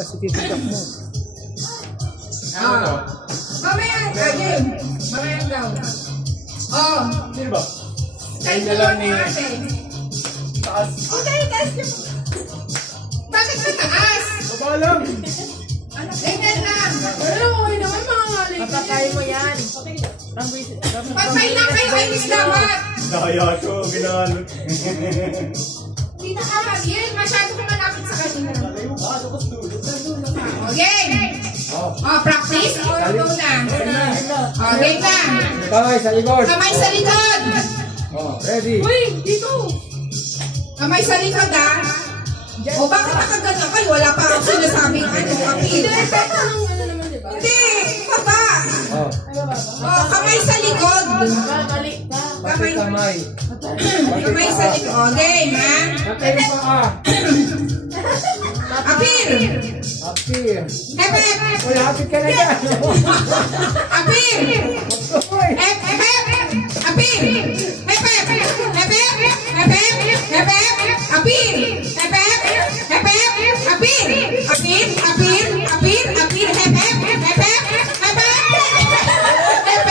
Kasi titiyak mo. Mamaya, game. Mamaya daw. Oh. Sino ba? Kahit na lang ni... Taas. Okay, taas niyo. Bakit mataas? Baba lang. Ganyan lang. Pero okay naman mga ngalit. Papatay mo yan. Patay na kayo, ay mislamat. Daya ko, ginalot. Hindi na kapag yan. Masyado ko malapit sa kanila. Okay. Practice. Go na. Okay na. Kamay sa likod. Kamay sa likod. Ready. Uy, dito. Kamay sa likod, ha? O bakit nakagano kayo? Wala pa akong sinasabing appeal. Hindi, baba. Kamay sa likod. Kamay. Kamay. Kamay sa likod. Okay, ma? Kapil pa ka. Appeal. Apil. Hepe. Wala, apil ka na yan. Appeal. Hepe. Appeal. Hepe. Hepe. Hepe. Hepe. Appeal. Hepe. Hepe. Appeal. Appeal. Appeal. Appeal. Appeal. Hepe. Hepe. Hepe. Hepe.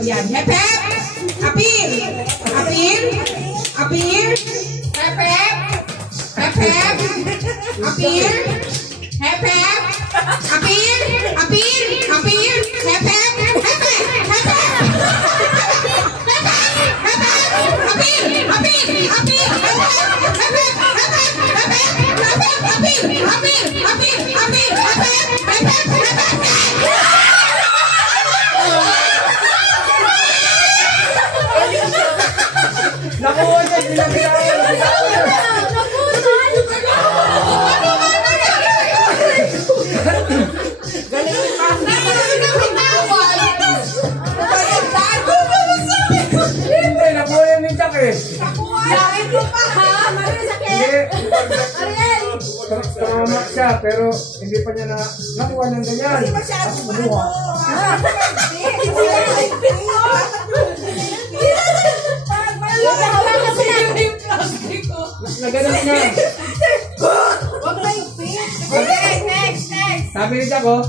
Yan. Hep, hep. Appeal. Appeal. Appeal. Hep, hep. Hep, hep. Appeal. Hep, hep. Appeal. Appeal. Appeal. Hep, hep. Hep, hep. Hep, hep. Appeal. Appeal. Appeal. Hep, hep. Hep, hep. Hep, hep. Hep, hep. Hep, hep. Appeal. Appeal. Appeal. Appeal. Hep, hep. Hep, hep. Hep, hep. Nakuha niya, ginagawa. Galing pa. Hindi, nakuha yung mintak eh. Lain mo pa ha? Hindi. Tama siya, pero hindi pa niya nakuha ng ganyan. Hindi masyadong Kumuha. Naganon na. Huwag na yung face. Okay, next. Sabi ni Jack, oh.